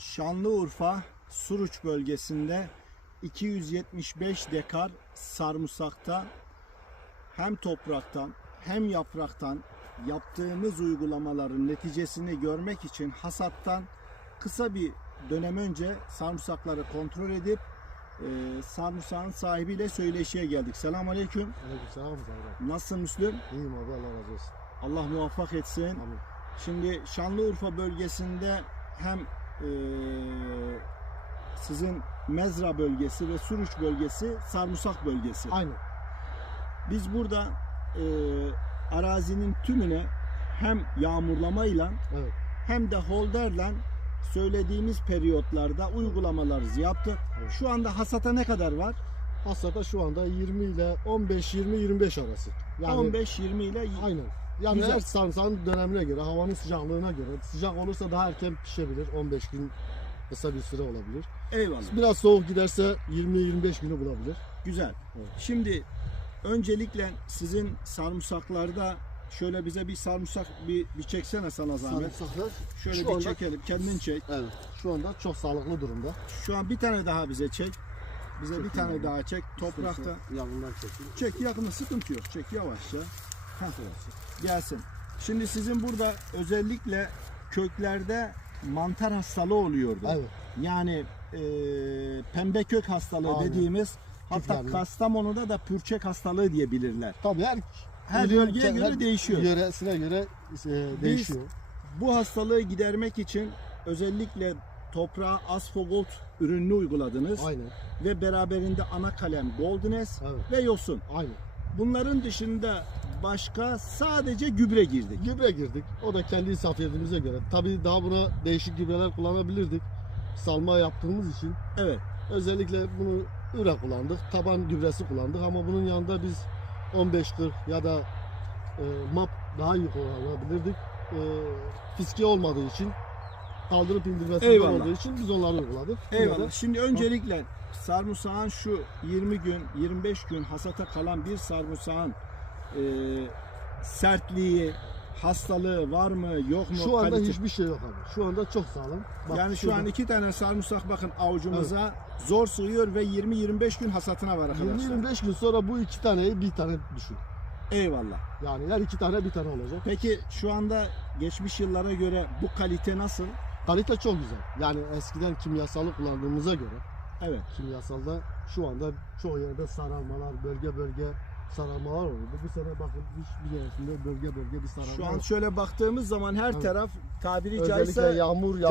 Şanlıurfa Suruç bölgesinde 275 dekar sarımsakta hem topraktan hem yapraktan yaptığımız uygulamaların neticesini görmek için hasattan kısa bir dönem önce sarımsakları kontrol edip e, sarımsağın sahibiyle söyleşiye geldik. Selamun Aleyküm. Aleykümselam. Nasılsın Müslüm? İyiyim abi Allah razı olsun. Allah muvaffak etsin. Amin. Şimdi Şanlıurfa bölgesinde hem eee, sizin Mezra bölgesi ve Suruç bölgesi sarımsak bölgesi. Aynen. Biz burada eee, arazinin tümüne hem yağmurlamayla Evet. hem de holderle söylediğimiz periyotlarda uygulamalarımızı yaptık. Evet. Şu anda hasata ne kadar var? Hasata şu anda 20 ile 15 20 25 arası. Yani 15-20 ile aynen. Yani Güzel. her sarımsağın dönemine göre, havanın sıcaklığına göre. Sıcak olursa daha erken pişebilir. 15 gün kısa bir süre olabilir. eyvallah. Biraz soğuk giderse 20-25 günü bulabilir. Güzel. Evet. Şimdi öncelikle sizin sarımsaklarda şöyle bize bir sarımsak bir, bir çeksene sana zahmet. Sarımsaklar Şöyle şu bir anda- çekelim. Kendin çek. evet. Şu anda çok sağlıklı durumda. Şu an bir tane daha bize çek. Bize bir Çekeyim tane abi. daha çek. Toprakta. Yanından çekeyim. Çek yakında sıkıntı yok. Çek yavaşça. Gelsin. Şimdi sizin burada özellikle köklerde mantar hastalığı oluyordu. Evet. Yani e, pembe kök hastalığı Aynen. dediğimiz hatta yani. Kastamonu'da da pürçek hastalığı diye bilirler. Tabii her Her bölgeye göre her değişiyor. Yöresine göre e, değişiyor. Bu hastalığı gidermek için özellikle toprağa asfogold ürününü uyguladınız Aynen. ve beraberinde ana kalem Goldenes Evet. ve yosun. Aynen. Bunların dışında başka sadece gübre girdik. Gübre girdik. O da kendi insafiyetimize göre. Tabii daha buna değişik gübreler kullanabilirdik. Salma yaptığımız için Evet. özellikle bunu üre kullandık. Taban gübresi kullandık ama bunun yanında biz 15-40 ya da e, MAP daha iyi kullanabilirdik. E, fiske olmadığı için kaldırıp indirmesi olduğu için biz onları uyguladık. Eyvallah. de Şimdi öncelikle sarımsağın şu 20 gün, 25 gün hasata kalan bir sarımsağın e, sertliği, hastalığı var mı, yok mu? Şu anda kalite- hiçbir şey yok abi. Şu anda çok sağlam. Bak yani şu şurada. an iki tane sarımsak bakın avucumuza zor sığıyor ve 20-25 gün hasatına var arkadaşlar. 20-25 gün sonra bu iki taneyi bir tane düşün. Eyvallah. Yani her iki tane bir tane olacak. Peki şu anda geçmiş yıllara göre bu kalite nasıl? Kalite çok güzel. Yani eskiden kimyasalı kullandığımıza göre Evet. kimyasalda şu anda çoğu yerde sararmalar, bölge bölge sararmalar oldu. Bu sene bakın hiçbir yerisinde bölge bölge bir sararma Şu an yok. şöyle baktığımız zaman her Evet. taraf tabiri Özellikle caizse yağmur yağ